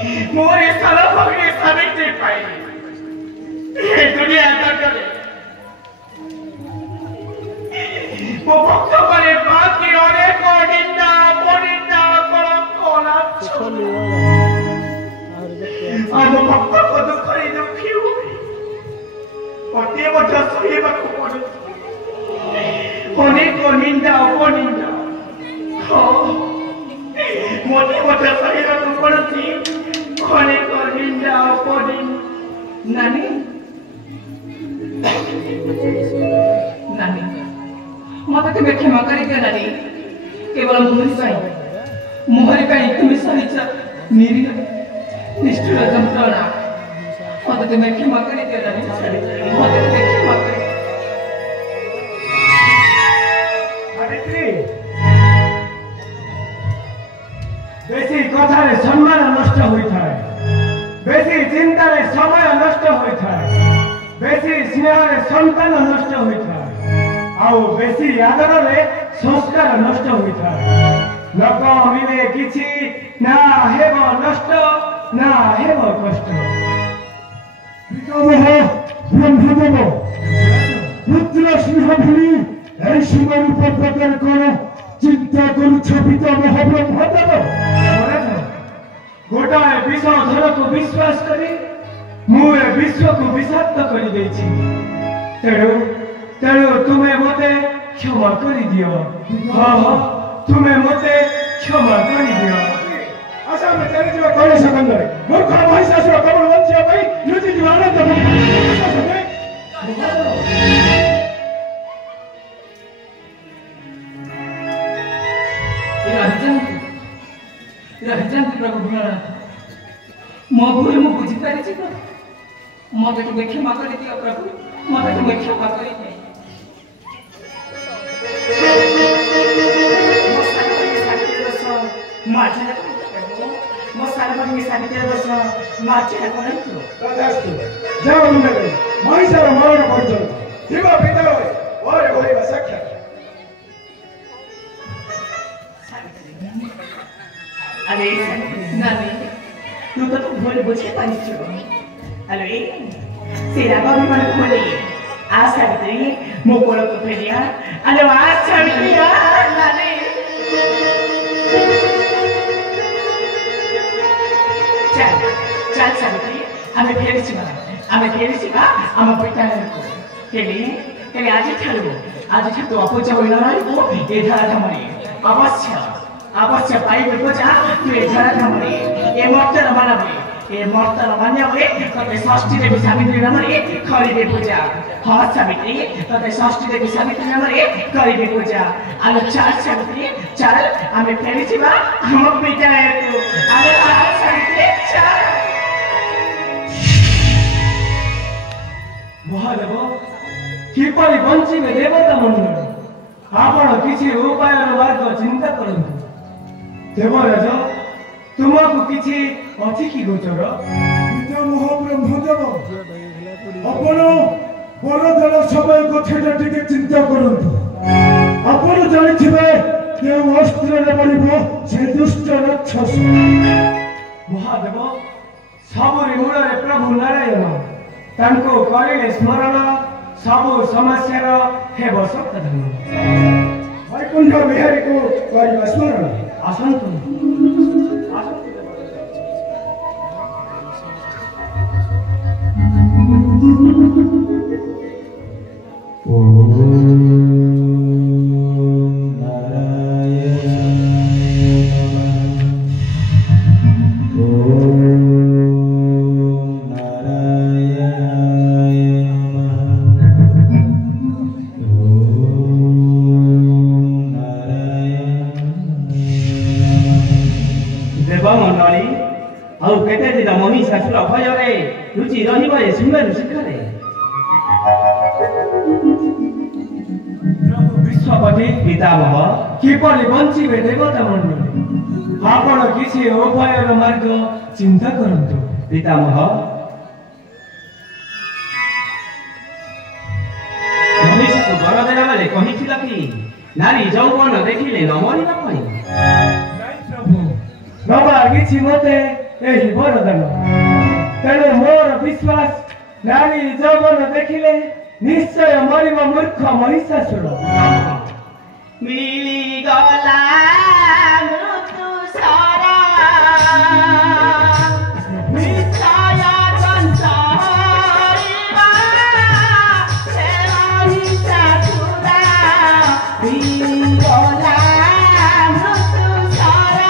मोरे सारा भगने साबित्री पाई ये दुनिया तकले वो भक्त करे बात की अनेक निंदा अपनिंदा कलंक आम भक्त को दुखरी दुखी हुए पति मध्य सहिबाकु पड़ुछि अनेक निंदा अपनिंदा मोटे मोटे सहिबाकु पड़ुछि अनेक निंदा अपनिंदा नानी नानी मत तुम्हें क्षमा कर दिया नानी केवल मोहरी तुम्हें सहित निरीह निष्ठुर जंत्रणा मत तुम्हें क्षमा कर दिया नानी मत तुम्हें क्षमा कर सावित्री बेसी कथारे सम्मान नष्ट होता है बेसी चिंतार समय नष्ट होता है बेसी स्नेहर संतान नष्ट होता है आउ बेसी आदर संस्कार नष्ट होता है लोक मिले किछि ना हेब नष्ट ना हेब कष्ट पितामह ब्रह्मदेव पुत्र स्नेह भूली এই সময় উপপ্রকার কর চিন্তা করছ পিতামহ ব্রহ্মদেব गोटाए विष धर को विश्वास करी मुझे विश्व को विषाक्त कर तेणु तुम्हें मते क्षमा कर दियो हाँ हाँ तुम्हें मते क्षमा कर दियो आशा में चली जीवा कौन सकंदर मूर्ख महिषासुर कबल वंचिया भाई लुचि जीवा आनंद प्रभु भोलानाथ मो भूल मु बुझी पारि छी मत तुम्हें क्षमा कर दियो प्रभु मत तुम्हें क्षमा कर दियो महिषार मरण पर्यटन दिवा विद्यालय और होइबा साक्षात अरे नानी तू तो भूल बुझे पानी छो हेलो ए सेरा बाबू मन खोले आ सावित्री मो कोल को फेरिया अरे आ सावित्री नानी चल चल सावित्री हमें फेरी छिबा हम पैताने को केले आज ठालु अपूजा होइना रहबो ए धारा धमरी अवश्य पाइबे पूजा तू ए धारा धमरी ए मर्तर मानबे ए मर्तर मान्यबे तते षष्ठी देवी सावित्री नामरे करिबे पूजा हाँ सावित्री तते षष्ठी देवी सावित्री नामरे करिबे पूजा आलो चल सावित्री चल हमें फेरी छिबा हम पैताने को अरे आ सावित्री चल महादेव किपरि बंचिबे देवता मंडल आपण किछि उपाय मार्ग चिंता करंतु देवराज तुमको किछि अछि कि गोचर पितामह ब्रह्मदेव आपण बरदर समय कथाटा टिके चिंता करंतु आपण जानिथिबे के अस्त्र रे बलिबो से दुष्ट राक्षस महादेव सबरी मूलरे प्रभु नारायण तांको करिले स्मरण सबु समस्यार हेब समाधान वैकुंठ बिहारी को करिबा स्मरण आसंतु महिषासुर भୟରେ रुचि रहिब ए सुन्दर शिखरे प्रभु विश्वपति पितामह किपरि बंचिबे देवता मंडल आपण किछि उपायर मार्ग चिंता करंतु पितामह महिषा को वर देला बेले कहिथिला कि नारी जौवन देखिले न मरिबा पई नाइ प्रभु बाबा किछि मते ଏହି ବରଦାନ। ତେଣୁ ମୋର ବିଶ୍ୱାସ ନାରୀ ଯୌବନ ଦେଖିଲେ ନିଶ୍ଚୟ ମରିବ ମୂର୍ଖ ମହିଷାସୁର। ମିଳିଗଲା ମୃତ୍ୟୁ ସାରା ନିଶ୍ଚୟ ବଞ୍ଚାଇବା ସେ ମହିଷାସୁର। ମିଳିଗଲା ମୃତ୍ୟୁ ସାରା।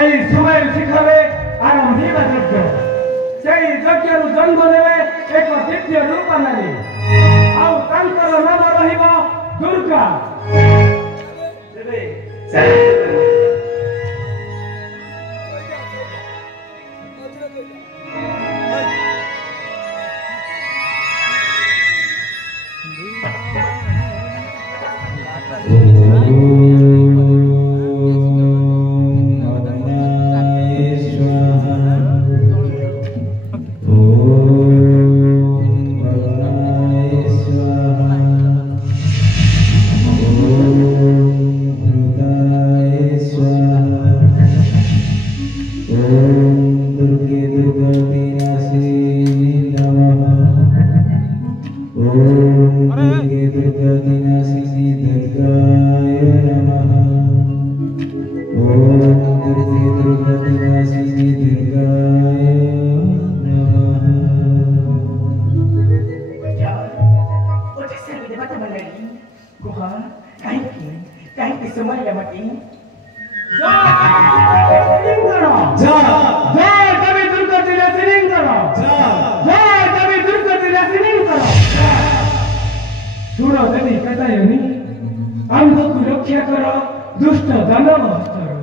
এই সময়ের শিখরে আরম্ভিবা যজ্ঞ সেই যজ্ঞରୁ জন্ମ ନେବେ ଏକ ଦିବ୍ୟ ରୂପା ନାରୀ ଆଉ ତାଙ୍କର ନାମ ରହିବ ଦୁର୍ଗା। Oh जगन्नाथवासिनी दुर्गाय नमः। Udah sering di mata lagi. Gua kain semua yang mati. जय कवि दुर्गा जिला सिंह करो जय कवि दुर्गा जिला सिंह करो सुनो देवी कहता है नी हमको रक्षा करो दुष्ट दानव हस्तरो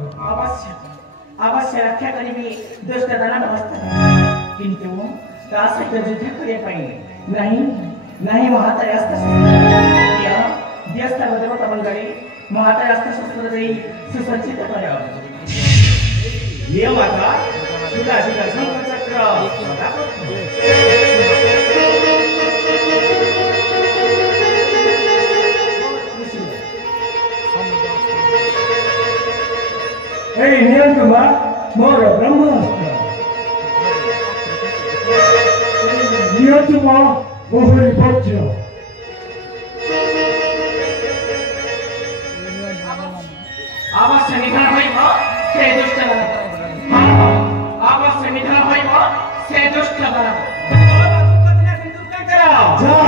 अवश्य रक्षा करिबी दुष्ट दानव हस्तरो किंतु ता सहित युद्ध करिया पाई नहीं महाताय अस्त्र या व्यस्त देवता मंडळी महाताय अस्त्र शस्त्र देई सुसज्जित करा ये माता सुधा शंखचक्र हे नियंत्रमा मोर ब्रह्मास्त्र नियंत्रमा मोहरी वज्र अवश्य निधन होइब से दुष्ट दानव अवश्य निधन होइब से दुष्ट दानव जय